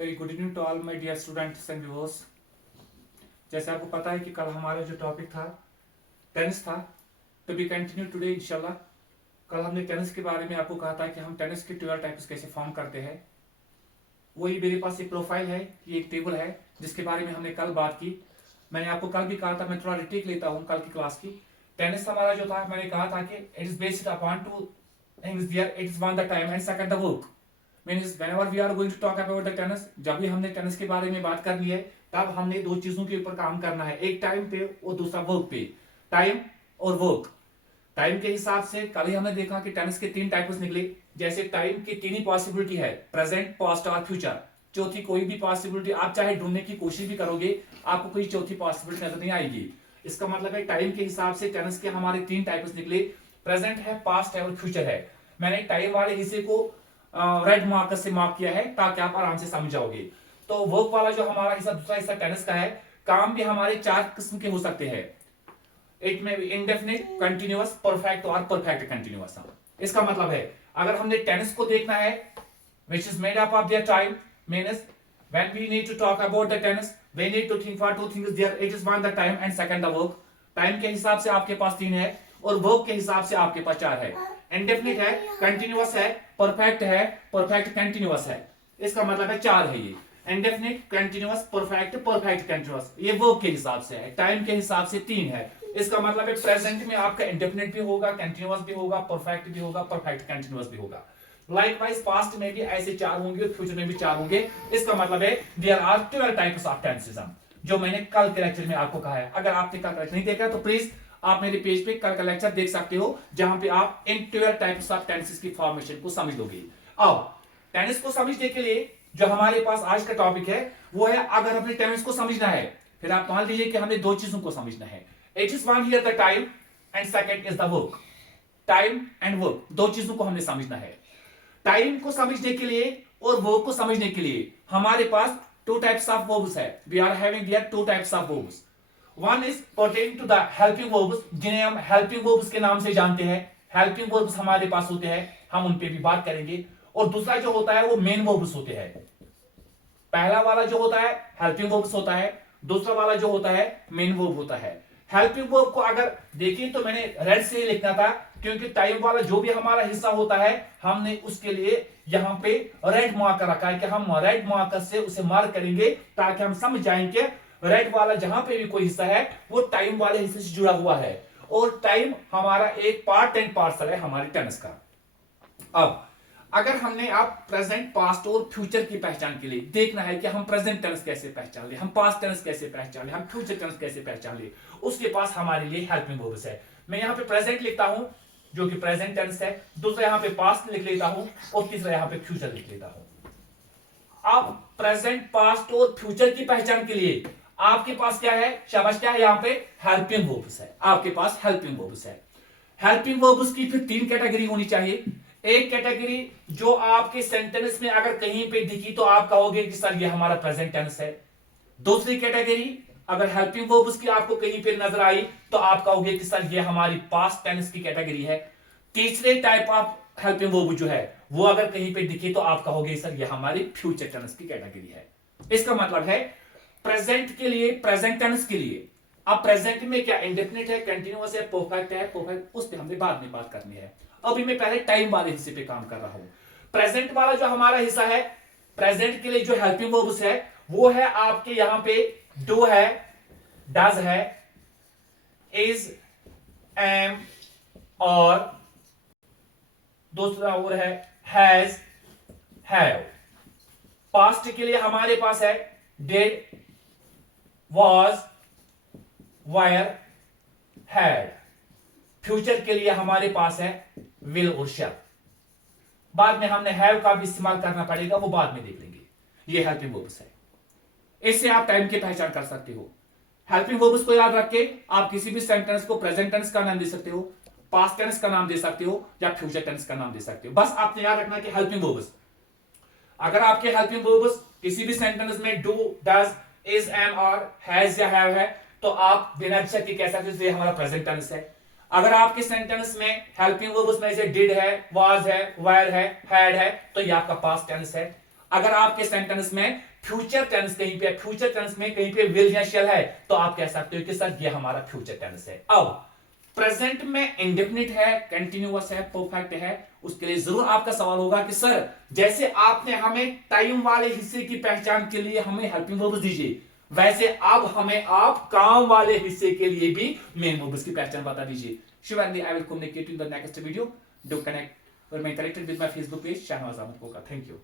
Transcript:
Very good evening to all my dear students and viewers. जैसे आपको पता है कि कल हमारा जो टॉपिक था टेनिस था, तो बी कंटिन्यू टुडे इंशाल्लाह। कल हमने टेनिस के बारे में आपको कहा था कि हम टेनिस के 12 टाइप्स कैसे फॉर्म करते हैं। वही मेरे पास एक प्रोफाइल है, ये एक टेबल है जिसके बारे में हमने कल बात की। मैंने आपको कल भी कहा था, मैं थोड़ा रिटेक लेता हूँ कल की क्लास की। टेनिस हमारा जो था, मैंने कहा था कि it is based upon two things there, it is one the time and second the work. Means whenever we are going to talk about the tenses, जब भी हमने टेनिस के बारे में बात करनी है तब हमने दो चीजों के ऊपर काम करना है, एक टाइम पे और दूसरा वर्क पे। टाइम और वर्क। टाइम के हिसाब से कल ही हमने देखा कि टेनिस के 3 टाइप्स निकले। जैसे टाइम की 3 ही पॉसिबिलिटी है, प्रेजेंट, पास्ट और फ्यूचर। चौथी कोई भी पॉसिबिलिटी आप चाहे ढूंढने की कोशिश भी करोगे, आपको कोई चौथी पॉसिबिलिटी नजर नहीं आएगी। इसका मतलब है टाइम के हिसाब से टेनिस के हमारे 3 टाइप्स निकले, प्रेजेंट है, पास्ट है और फ्यूचर है। मैंने टाइम वाले हिस्से को रेड मार्कर से मार्क किया है ताकि आप आराम से समझ जाओगे। तो वर्क वाला जो हमारा हिस्सा, दूसरा हिस्सा टेनिस का है। काम भी हमारे 4 किस्म के हो सकते हैं। इट में इंडेफिनिट, कंटिन्यूअस, परफेक्ट और परफेक्ट कंटिन्यूअस। इसका मतलब है अगर हमने टेनिस को देखना है which is made up of their time, means when we need to talk about the tennis we need to think for 2 things there, it is one the time and second the work। Time के हिसाब से आपके पास 3 है और work के हिसाब से आपके पास 4 है। इंडेफिनिट है, कंटिन्यूअस है, परफेक्ट है, परफेक्ट कंटिन्यूअस है। इसका मतलब है 4 है ये, indefinite, continuous, perfect, perfect continuous. ये वर्क के हिसाब से है। टाइम के हिसाब से 3 है। इसका मतलब है प्रेजेंट में आपका इंडेफिनिट भी होगा, कंटिन्यूअस भी होगा, परफेक्ट भी होगा, परफेक्ट कंटिन्यूअस भी होगा। लाइकवाइज पास्ट में भी ऐसे 4 होंगे और फ्यूचर में भी 4 होंगे। इसका मतलब है there are 12 types of tenses, जो मैंने कल के लेक्चर में आपको कहा है। अगर आपने कल लेक्चर नहीं देखा तो प्लीज आप मेरे पेज पे कल का लेक्चर देख सकते हो, जहां पे आप इन 12 टाइप्स ऑफ टेंसेस की फॉर्मेशन को समझ लोगे। अब टेनिस को समझने के लिए जो हमारे पास आज का टॉपिक है वो है, अगर अपने टेनिस को समझना है फिर आप मान लीजिए कि हमें 2 चीजों को समझना है। It is one here the time and second is the work. Time and work, 2 चीजों को हमने समझना है। टाइम को समझने के लिए और वर्क को समझने के लिए हमारे पास 2 टाइप्स ऑफ वर्ब्स है। We are having here 2 types of verbs. One is pertaining to the helping verbs, जिन्हें हम हेल्पिंग वर्ब्स के नाम से जानते हैं। हेल्पिंग वर्ब्स हमारे पास होते हैं, हम उन पे भी बात करेंगे। और दूसरा जो होता है वो मेन वर्ब्स होते हैं। पहला वाला जो होता है हेल्पिंग वर्ब्स होता है, दूसरा वाला जो होता है मेन वर्ब होता है। हेल्पिंग वर्ब को अगर देखिए तो मैंने रेड से लिखना था, क्योंकि टाइम वाला जो भी हमारा हिस्सा होता है हमने उसके लिए यहां पे रेड मार्कर रखा है कि हम रेड मार्कर से उसे मार्क करेंगे ताकि हम समझ जाएंगे रेड वाला जहां पे भी कोई हिस्सा है वो टाइम वाले हिस्से से जुड़ा हुआ है। और टाइम हमारा एक पार्ट एंड पार्सल है हमारे टेनिस का। अब अगर हमने आप प्रेजेंट, पास्ट और फ्यूचर की पहचान के लिए देखना है कि हम प्रेजेंट टेनिस कैसे पहचान ले, हम पास्ट टेनिस कैसे पहचान ले, हम फ्यूचर टेनिस कैसे पहचान ले, उसके पास हमारे लिए हेल्पिंग वर्ब्स है। मैं यहां पे प्रेजेंट लिखता हूं जो कि प्रेजेंट टेंस है, दूसरा यहां पे पास्ट लिख लेता हूं और तीसरा यहां पे फ्यूचर लिख लेता हूं। अब प्रेजेंट, पास्ट और फ्यूचर की पहचान के लिए आपके पास क्या है, शाबाश, क्या है, यहां पे हेल्पिंग वर्ब्स है। आपके पास हेल्पिंग वर्ब्स है। हेल्पिंग वर्ब्स की फिर 3 कैटेगरी होनी चाहिए। एक कैटेगरी जो आपके सेंटेंस में अगर कहीं पे दिखी तो आप कहोगे कि सर ये हमारा प्रेजेंट टेंस है। दूसरी कैटेगरी अगर हेल्पिंग वर्ब्स की आपको कहीं पे नजर आई तो आप कहोगे कि सर ये हमारी पास्ट टेंस की कैटेगरी है। तीसरे टाइप ऑफ हेल्पिंग वर्ब जो है वो अगर कहीं पे दिखे तो आप कहोगे सर ये हमारी फ्यूचर टेंस की कैटेगरी है। इसका मतलब है प्रेजेंट के लिए, प्रेजेंट टेंस के लिए अब प्रेजेंट में क्या इंडेफिनिट है, कंटिन्यूअस है, परफेक्ट है, परफेक्ट, उस पर हमने बाद में बात करनी है। अभी मैं पहले टाइम वाले हिस्से पे काम कर रहा हूं। प्रेजेंट वाला जो हमारा हिस्सा है, प्रेजेंट के लिए जो हेल्पिंग वर्ब्स है वो है आपके यहां पे डू है, डज है, इज, एम और दूसरा और है हैज, हैव। पास्ट के लिए हमारे पास है did, was, wire, had. Future के लिए हमारे पास है विल और शैल। बाद में हमने हैव का भी इस्तेमाल करना पड़ेगा, वो बाद में देख लेंगे। ये हेल्पिंग वर्ब्स है। इससे आप टाइम की पहचान कर सकते हो। हेल्पिंग वर्ब्स को याद रख के आप किसी भी सेंटेंस को प्रेजेंट टेंस का नाम दे सकते हो, पास्ट टेंस का नाम दे सकते हो या फ्यूचर टेंस का नाम दे सकते हो। बस आपने याद रखना कि हेल्पिंग वर्ब्स, अगर आपके हेल्पिंग वर्ब्स किसी भी सेंटेंस में डू, डज, इज, एम और हैज या हैव है तो आप बिना शक के कह सकते हो ये हमारा प्रेजेंट टेंस है। अगर आपके सेंटेंस में हेल्पिंग वर्ब्स में से डिड है, वाज है, वायर है, हैड है तो ये आपका पास्ट टेंस है। अगर आपके सेंटेंस में फ्यूचर टेंस कहीं पे फ्यूचर टेंस में कहीं पे विल या शैल है तो आप कह सकते हो कि सर ये हमारा फ्यूचर टेंस है। अब प्रेजेंट में इंडेफिनिट है, कंटिन्यूअस है, परफेक्ट है, उसके लिए जरूर आपका सवाल होगा कि सर जैसे आपने हमें टाइम वाले हिस्से की पहचान के लिए हमें हेल्पिंग वर्ब्स दीजिए, वैसे अब हमें आप काम वाले हिस्से के लिए भी मेन वर्ब्स की पहचान बता दीजिए। Surely I will communicate in the next video. Do connect or remain connected with my Facebook page, Shahnawaz Ahmed Koka. Thank you.